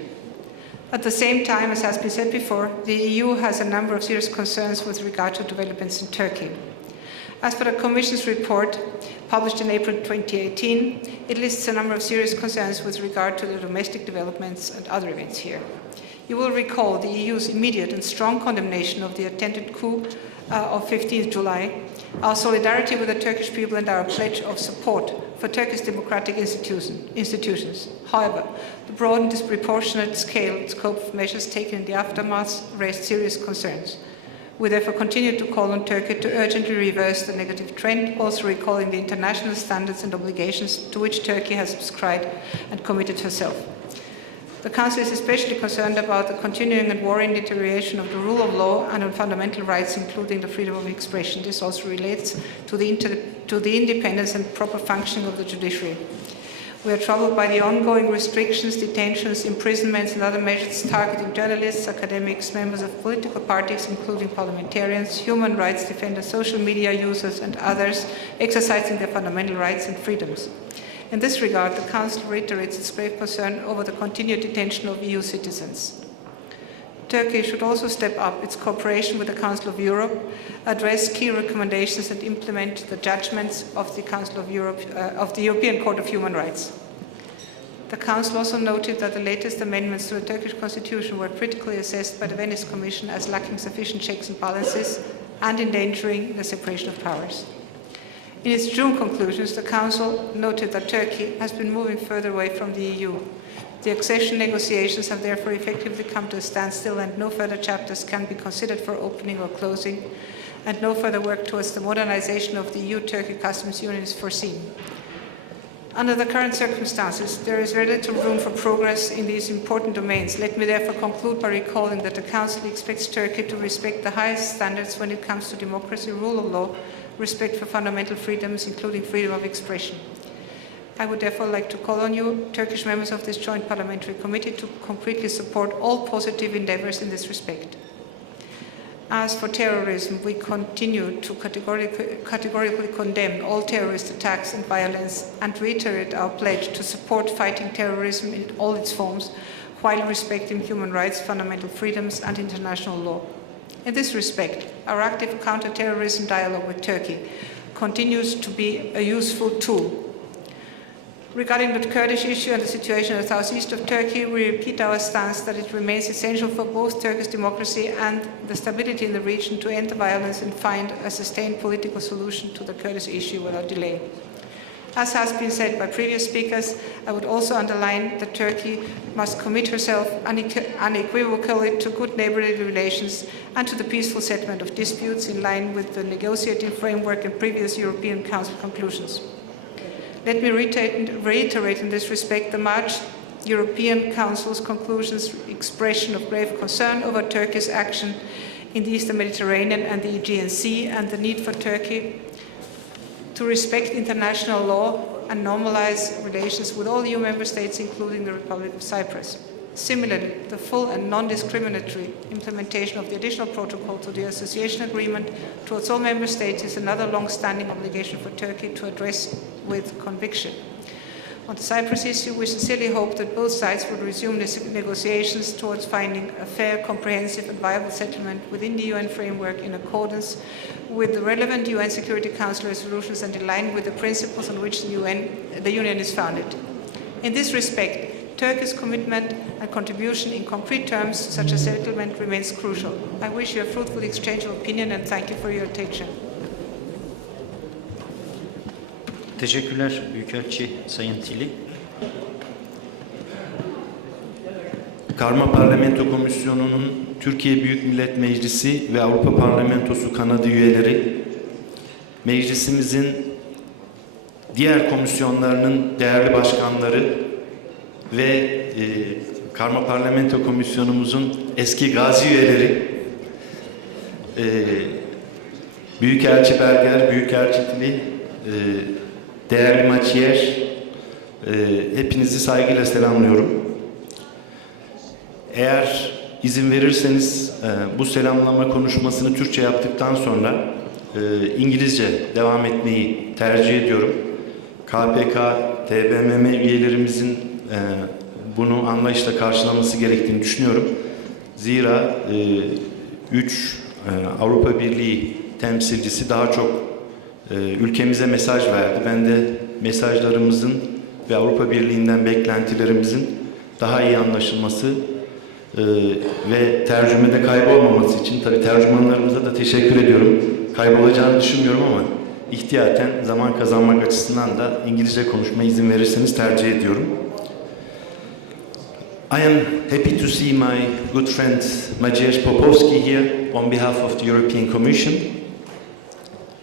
At the same time, as has been said before, the EU has a number of serious concerns with regard to developments in Turkey. As for the Commission's report, published in April 2018, it lists a number of serious concerns with regard to the domestic developments and other events here. You will recall the EU's immediate and strong condemnation of the attempted coup of 15th July, our solidarity with the Turkish people and our pledge of support for Turkey's democratic institutions. However, the broad and disproportionate scale and scope of measures taken in the aftermath raised serious concerns. We therefore continue to call on Turkey to urgently reverse the negative trend, also recalling the international standards and obligations to which Turkey has subscribed and committed herself. The Council is especially concerned about the continuing and worrying deterioration of the rule of law and on fundamental rights, including the freedom of expression. This also relates to the independence and proper functioning of the judiciary. We are troubled by the ongoing restrictions, detentions, imprisonments and other measures targeting journalists, academics, members of political parties, including parliamentarians, human rights defenders, social media users and others exercising their fundamental rights and freedoms. In this regard, the Council reiterates its grave concern over the continued detention of EU citizens. Turkey should also step up its cooperation with the Council of Europe, address key recommendations and implement the judgments of the Council of Europe, of the European Court of Human Rights. The Council also noted that the latest amendments to the Turkish constitution were critically assessed by the Venice Commission as lacking sufficient checks and balances and endangering the separation of powers. In its June conclusions, the Council noted that Turkey has been moving further away from the EU. The accession negotiations have therefore effectively come to a standstill and no further chapters can be considered for opening or closing, and no further work towards the modernization of the EU-Turkey customs union is foreseen. Under the current circumstances, there is very little room for progress in these important domains. Let me therefore conclude by recalling that the Council expects Turkey to respect the highest standards when it comes to democracy, rule of law, respect for fundamental freedoms, including freedom of expression. I would therefore like to call on you, Turkish members of this joint parliamentary committee, to concretely support all positive endeavours in this respect. As for terrorism, we continue to categorically condemn all terrorist attacks and violence and reiterate our pledge to support fighting terrorism in all its forms while respecting human rights, fundamental freedoms and international law. In this respect, our active counter-terrorism dialogue with Turkey continues to be a useful tool. Regarding the Kurdish issue and the situation in the southeast of Turkey, we repeat our stance that it remains essential for both Turkish democracy and the stability in the region to end the violence and find a sustained political solution to the Kurdish issue without delay. As has been said by previous speakers, I would also underline that Turkey must commit herself unequivocally to good neighbourly relations and to the peaceful settlement of disputes in line with the negotiating framework and previous European Council conclusions. Let me reiterate in this respect the March European Council's conclusions expression of grave concern over Turkey's action in the Eastern Mediterranean and the Aegean Sea and the need for Turkey to respect international law and normalize relations with all EU member states, including the Republic of Cyprus. Similarly, the full and non-discriminatory implementation of the additional protocol to the association agreement towards all member states is another long-standing obligation for Turkey to address with conviction. On the Cyprus issue, we sincerely hope that both sides will resume negotiations towards finding a fair, comprehensive and viable settlement within the UN framework in accordance with the relevant UN Security Council resolutions and in line with the principles on which the Union is founded. In this respect, Turkey's commitment and contribution in concrete terms such as settlement remains crucial. I wish you a fruitful exchange of opinion and thank you for your attention. Teşekkürler Büyükelçi Sayın Tili. Karma Parlamento Komisyonunun Türkiye Büyük Millet Meclisi ve Avrupa Parlamentosu kanadı üyeleri, meclisimizin diğer komisyonlarının değerli başkanları ve Karma Parlamento Komisyonumuzun eski gazi üyeleri, Büyükelçi Berger, Büyükelçi Tili, değerli Maçiyer, hepinizi saygıyla selamlıyorum. Eğer izin verirseniz bu selamlama konuşmasını Türkçe yaptıktan sonra İngilizce devam etmeyi tercih ediyorum. KPK, TBMM üyelerimizin bunu anlayışla karşılaması gerektiğini düşünüyorum. Zira 3 Avrupa Birliği temsilcisi daha çok ülkemize mesaj verdi. Ben de mesajlarımızın ve Avrupa Birliği'nden beklentilerimizin daha iyi anlaşılması ve tercümede kaybolmaması için tabii tercümanlarımıza da teşekkür ediyorum. Kaybolacağını düşünmüyorum ama ihtiyaten zaman kazanmak açısından da İngilizce konuşmaya izin verirseniz tercih ediyorum. I am happy to see my good friend Maciej Popowski here on behalf of the European Commission.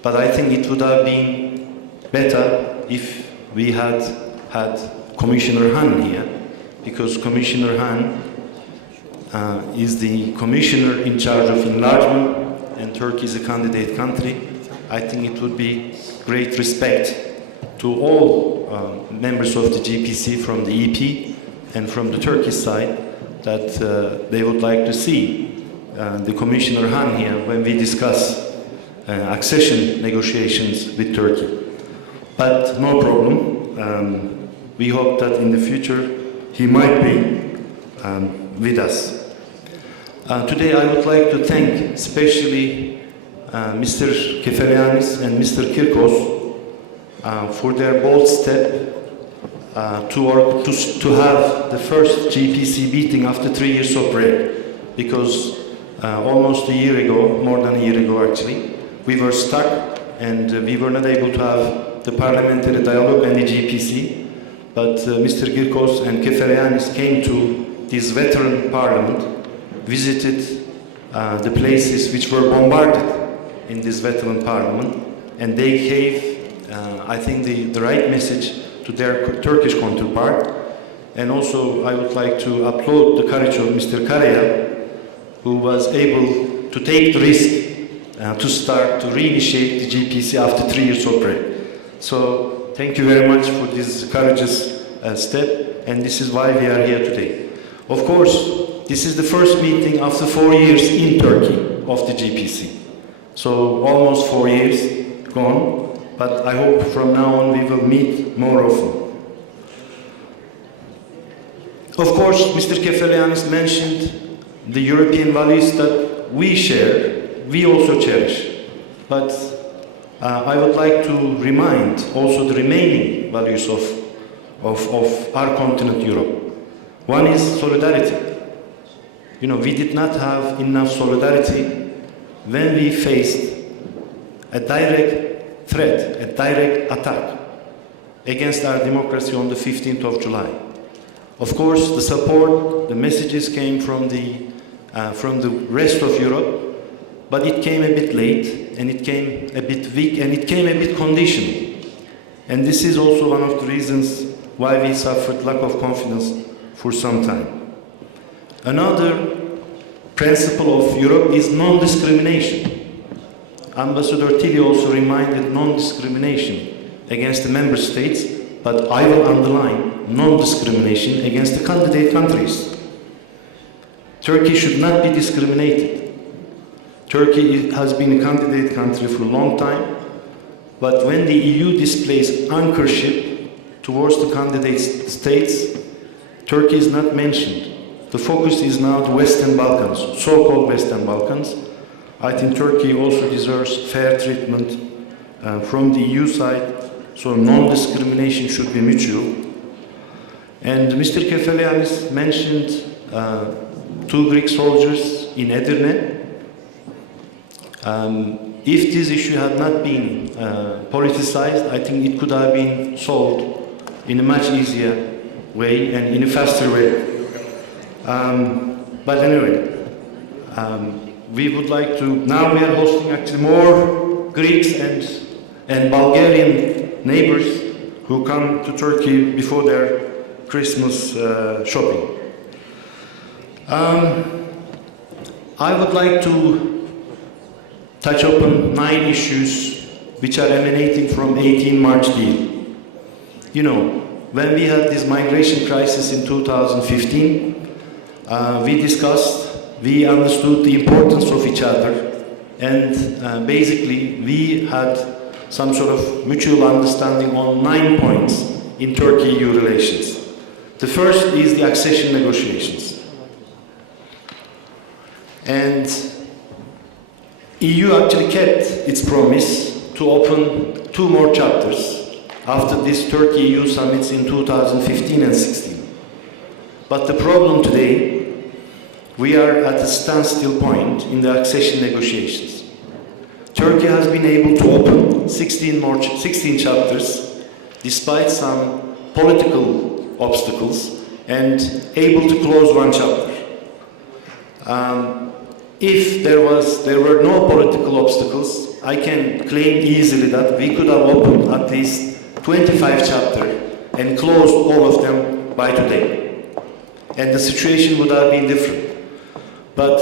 But I think it would have been better if we had Commissioner Hahn here, because Commissioner Hahn is the commissioner in charge of enlargement, and Turkey is a candidate country. I think it would be great respect to all members of the GPC from the EP and from the Turkish side that they would like to see the Commissioner Hahn here when we discuss accession negotiations with Turkey. But no problem. We hope that in the future he might be with us. Today I would like to thank especially Mr. Kefalogiannis and Mr. Kirkos for their bold step to have the first GPC meeting after 3 years of break, because almost a year ago, more than a year ago actually, we were stuck and we were not able to have the parliamentary dialogue and the GPC, but Mr. Kirkos and Kefalogiannis came to this veteran parliament, visited the places which were bombarded in this veteran parliament, and they gave, I think, the right message to their Turkish counterpart. And also I would like to applaud the courage of Mr. KARAYEL, who was able to take the risk to start to reinitiate the GPC after 3 years of break. So thank you very much for this courageous step, and this is why we are here today. Of course, this is the first meeting after 4 years in Turkey of the GPC. So almost 4 years gone, but I hope from now on we will meet more often. Of course, Mr. Kefalogiannis mentioned the European values that we share, we also cherish. But I would like to remind also the remaining values of our continent, Europe. One is solidarity. You know, we did not have enough solidarity when we faced a direct threat, a direct attack against our democracy on the 15th of July. Of course, the support, the messages came from the rest of Europe, but it came a bit late, and it came a bit weak, and it came a bit conditional. And this is also one of the reasons why we suffered lack of confidence for some time. Another principle of Europe is non-discrimination. Ambassador Tilly also reminded non-discrimination against the member states, but I will underline non-discrimination against the candidate countries. Turkey should not be discriminated. Turkey has been a candidate country for a long time, but when the EU displays anchorship towards the candidate states, Turkey is not mentioned. The focus is now the Western Balkans, so-called Western Balkans. I think Turkey also deserves fair treatment from the EU side, so non-discrimination should be mutual. And Mr. Kefalogiannis mentioned 2 Greek soldiers in Edirne. If this issue had not been politicized, I think it could have been solved in a much easier way and in a faster way. But anyway, we would like to, now we are hosting actually more Greeks and Bulgarian neighbors who come to Turkey before their Christmas shopping. I would like to touch upon 9 issues which are emanating from 18 March deal. You know, when we had this migration crisis in 2015, we discussed, we understood the importance of each other, and basically we had some sort of mutual understanding on 9 points in Turkey-EU relations. The first is the accession negotiations. And EU actually kept its promise to open 2 more chapters after this Turkey-EU summits in 2015 and 16. But the problem today, we are at a standstill point in the accession negotiations. Turkey has been able to open 16 chapters despite some political obstacles and able to close 1 chapter. If there were no political obstacles, I can claim easily that we could have opened at least 25 chapters and closed all of them by today. And the situation would have been different. But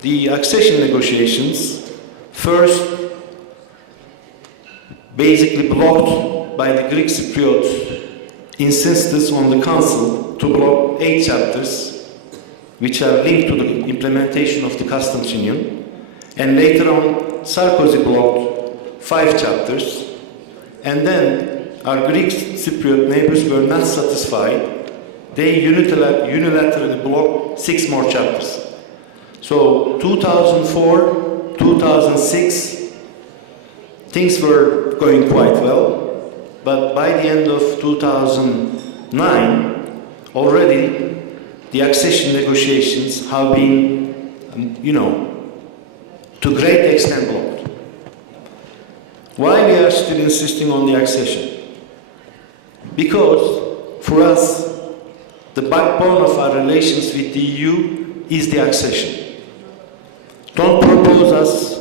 the accession negotiations, first, basically blocked by the Greek Cypriot insistence on the Council to block 8 chapters which are linked to the implementation of the customs union, and later on Sarkozy blocked 5 chapters, and then our Greek Cypriot neighbors were not satisfied. They unilaterally blocked 6 more chapters. So 2004, 2006, things were going quite well, but by the end of 2009, already the accession negotiations have been, to great extent blocked. Why we are still insisting on the accession? Because for us, the backbone of our relations with the EU is the accession. Don't propose us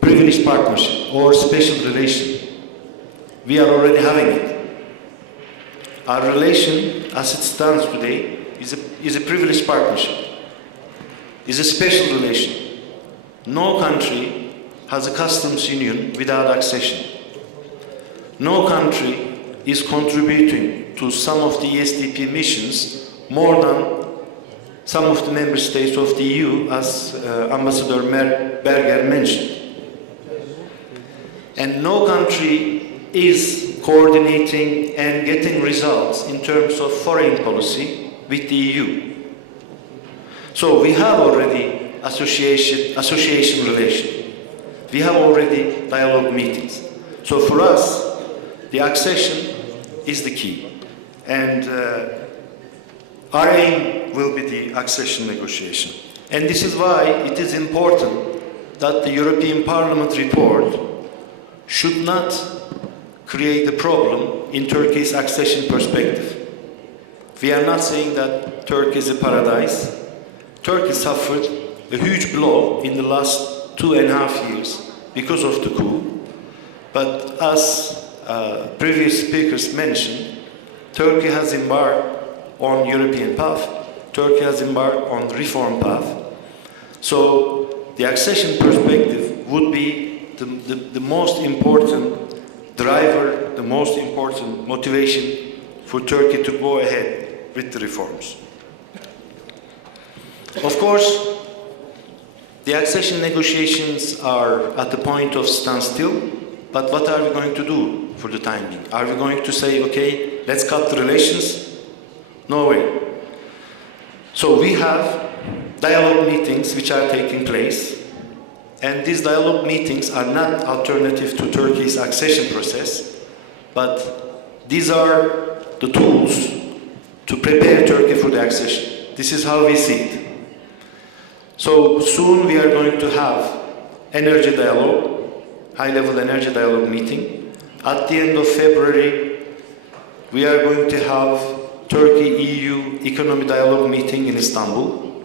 privileged partnership or special relation. We are already having it. Our relation, as it stands today, is a privileged partnership, is a special relation. No country has a customs union without accession. No country is contributing to some of the ESDP missions more than some of the member states of the EU, as Ambassador Berger mentioned. And no country is coordinating and getting results in terms of foreign policy with the EU. So we have already association relation. We have already dialogue meetings. So for us, the accession is the key. And our aim will be the accession negotiation. And this is why it is important that the European Parliament report should not create a problem in Turkey's accession perspective. We are not saying that Turkey is a paradise. Turkey suffered a huge blow in the last 2.5 years because of the coup. But as previous speakers mentioned, Turkey has embarked on European path. Turkey has embarked on reform path. So the accession perspective would be the most important driver, the most important motivation for Turkey to go ahead with the reforms. Of course, the accession negotiations are at the point of standstill, but what are we going to do for the time being? Are we going to say, okay, let's cut the relations? No way. So we have dialogue meetings which are taking place, and these dialogue meetings are not alternative to Turkey's accession process, but these are the tools to prepare Turkey for the accession. This is how we see it. So soon we are going to have energy dialogue, high-level energy dialogue meeting. At the end of February, we are going to have Turkey-EU economic dialogue meeting in Istanbul.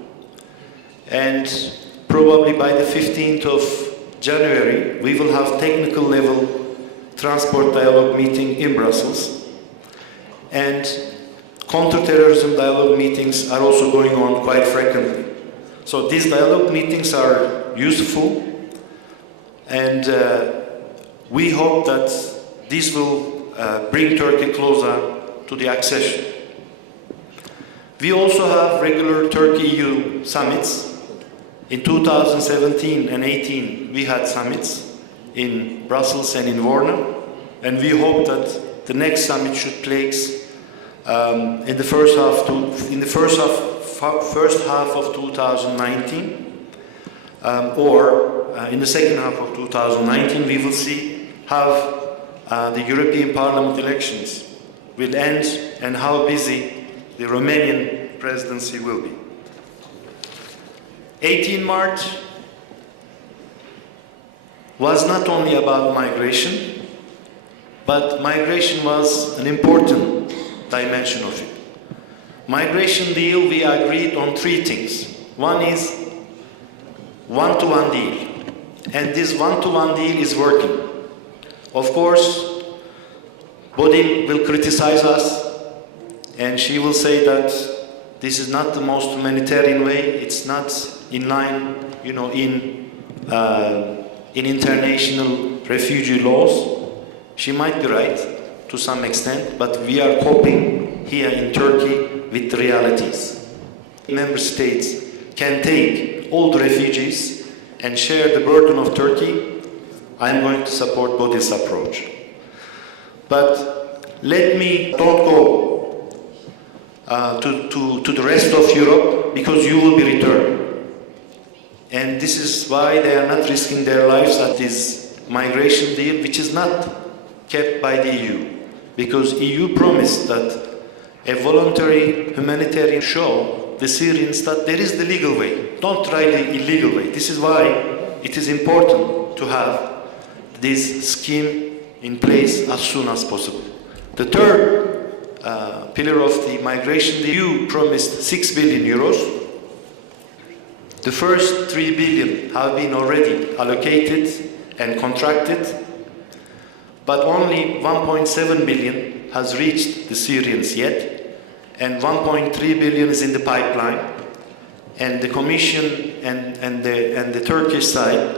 And probably by the 15th of January, we will have technical level transport dialogue meeting in Brussels. And counterterrorism dialogue meetings are also going on quite frequently. So these dialogue meetings are useful, and we hope that this will bring Turkey closer to the accession. We also have regular Turkey-EU summits. In 2017 and 18, we had summits. in Brussels and in Varna, and we hope that the next summit should take place in the first half of 2019, or in the second half of 2019. We will see how the European Parliament elections will end and how busy the Romanian presidency will be. 18 March was not only about migration, but migration was an important dimension of it. Migration deal, we agreed on three things. One is one-to-one deal, and this one-to-one deal is working. Of course, Bodil will criticize us, and she will say that this is not the most humanitarian way, it's not in line, you know, in international refugee laws. She might be right to some extent, but we are coping here in Turkey with the realities. Member states can take all the refugees and share the burden of Turkey. I'm going to support Bodil's approach. But don't go to the rest of Europe, because you will be returned. And this is why they are not risking their lives at this migration deal, which is not kept by the EU. Because EU promised that a voluntary humanitarian show the Syrians that there is the legal way. Don't try the illegal way. This is why it is important to have this scheme in place as soon as possible. The third pillar of the migration, the EU promised 6 billion euros. The first 3 billion have been already allocated and contracted, but only 1.7 billion has reached the Syrians yet, and 1.3 billion is in the pipeline. And the Commission and the Turkish side,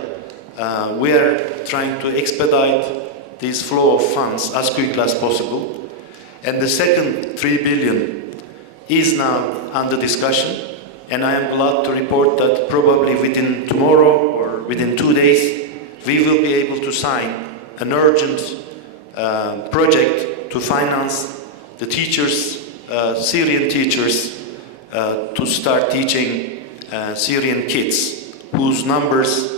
we are trying to expedite this flow of funds as quickly as possible. And the second 3 billion is now under discussion. And I am glad to report that probably within tomorrow or within 2 days, we will be able to sign an urgent project to finance the teachers, Syrian teachers, to start teaching Syrian kids, whose numbers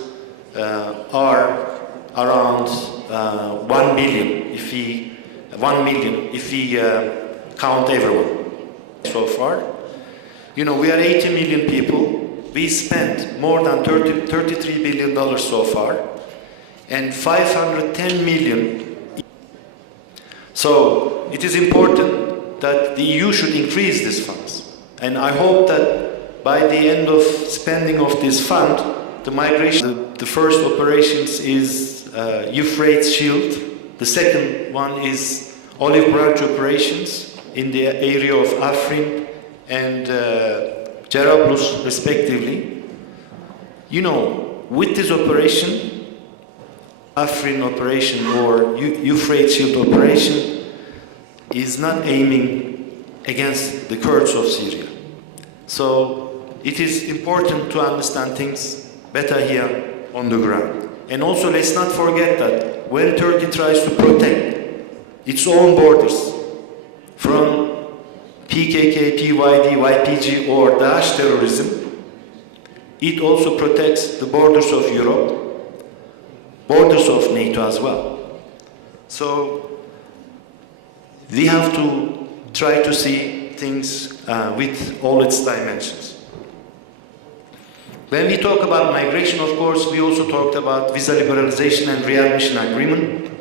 are around 1 million if we count everyone so far. You know, we are 80 million people. We spent more than $33 billion so far, and 510 million. So it is important that the EU should increase these funds. And I hope that by the end of spending of this fund, the migration, the first operations is Euphrates Shield. The second one is Olive Branch operations in the area of Afrin and Jarablus, respectively. You know, with this operation, Afrin operation or Euphrates Shield operation is not aiming against the Kurds of Syria. So it is important to understand things better here on the ground. And also, let's not forget that when Turkey tries to protect its own borders from PKK, PYD, YPG or Daesh terrorism, it also protects the borders of Europe, borders of NATO as well. So we have to try to see things with all its dimensions. When we talk about migration, of course, we also talked about visa liberalization and readmission agreement.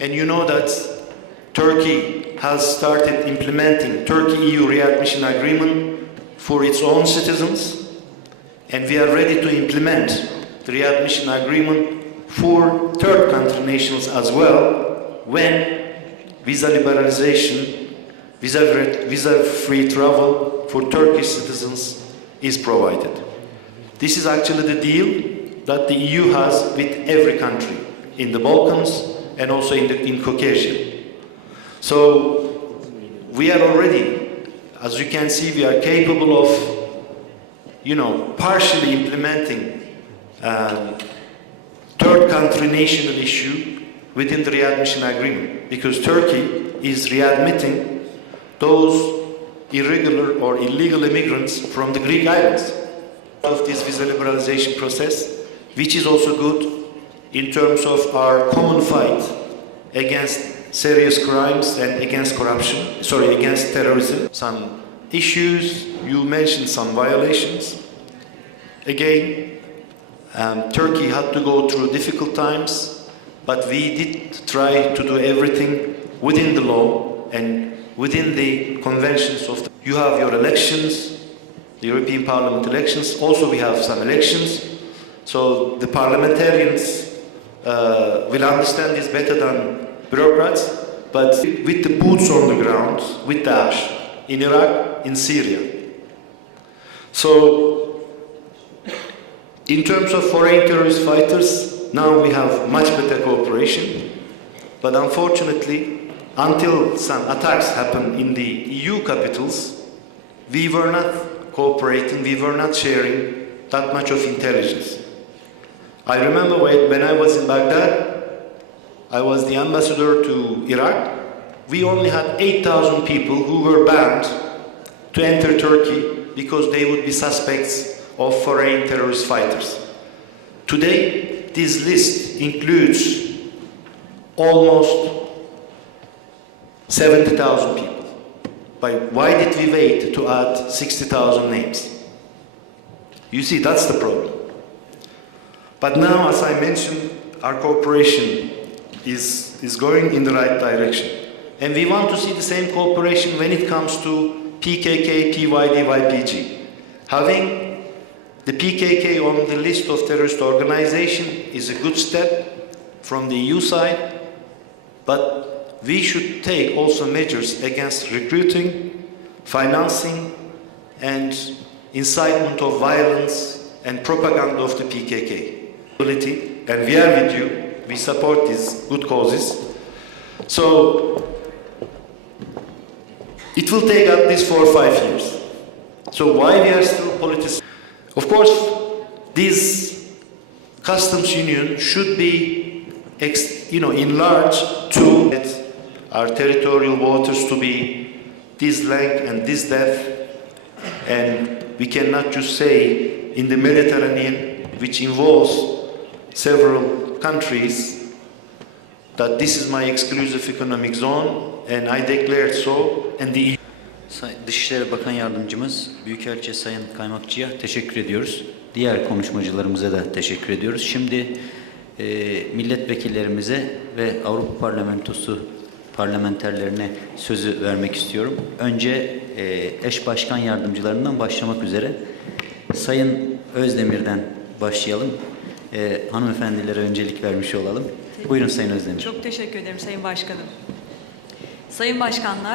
And you know that Turkey has started implementing Turkey-EU readmission agreement for its own citizens, and we are ready to implement the readmission agreement for third country nationals as well when visa liberalization, visa-free travel for Turkish citizens is provided. This is actually the deal that the EU has with every country in the Balkans and also in Caucasia. So we are already, as you can see, we are capable of, you know, partially implementing third country national issue within the readmission agreement, because Turkey is readmitting those irregular or illegal immigrants from the Greek islands of this visa liberalization process, which is also good in terms of our common fight against serious crimes and against against terrorism. Some issues, you mentioned some violations. Again, Turkey had to go through difficult times, but we did try to do everything within the law and within the conventions of you have your elections, the European Parliament elections. Also, we have some elections. So the parliamentarians will understand this better than bureaucrats. But with the boots on the ground, with Daesh in Iraq, in Syria. So, in terms of foreign terrorist fighters, now we have much better cooperation. But unfortunately, until some attacks happened in the EU capitals, we were not cooperating, we were not sharing that much of intelligence. I remember when I was in Baghdad, I was the ambassador to Iraq. We only had 8,000 people who were banned to enter Turkey because they would be suspects of foreign terrorist fighters. Today, this list includes almost 70,000 people. Why did we wait to add 60,000 names? You see, that's the problem. But now, as I mentioned, our cooperation is going in the right direction. And we want to see the same cooperation when it comes to PKK, PYD, YPG. Having the PKK on the list of terrorist organization is a good step from the EU side, but we should take also measures against recruiting, financing, and incitement of violence and propaganda of the PKK. And we are with you. We support these good causes. So it will take at least 4 or 5 years. So why we are still politicizing? Of course, this customs union should be, enlarged to our territorial waters to be this length and this depth, and we cannot just say in the Mediterranean, which involves several countries, that this is my exclusive economic zone and I declared so, and the Dışişleri Bakan Yardımcımız, Büyükelçisi Sayın KAYMAKÇI'ye teşekkür ediyoruz. Diğer konuşmacılarımıza da teşekkür ediyoruz. Şimdi milletvekillerimize ve Avrupa Parlamentosu parlamenterlerine sözü vermek istiyorum. Önce eş başkan yardımcılarından başlamak üzere Sayın Özdemir'den başlayalım. Hanımefendilere öncelik vermiş olalım. Buyurun Sayın Özdemir. Çok teşekkür ederim Sayın Başkanım. Sayın Başkanlar,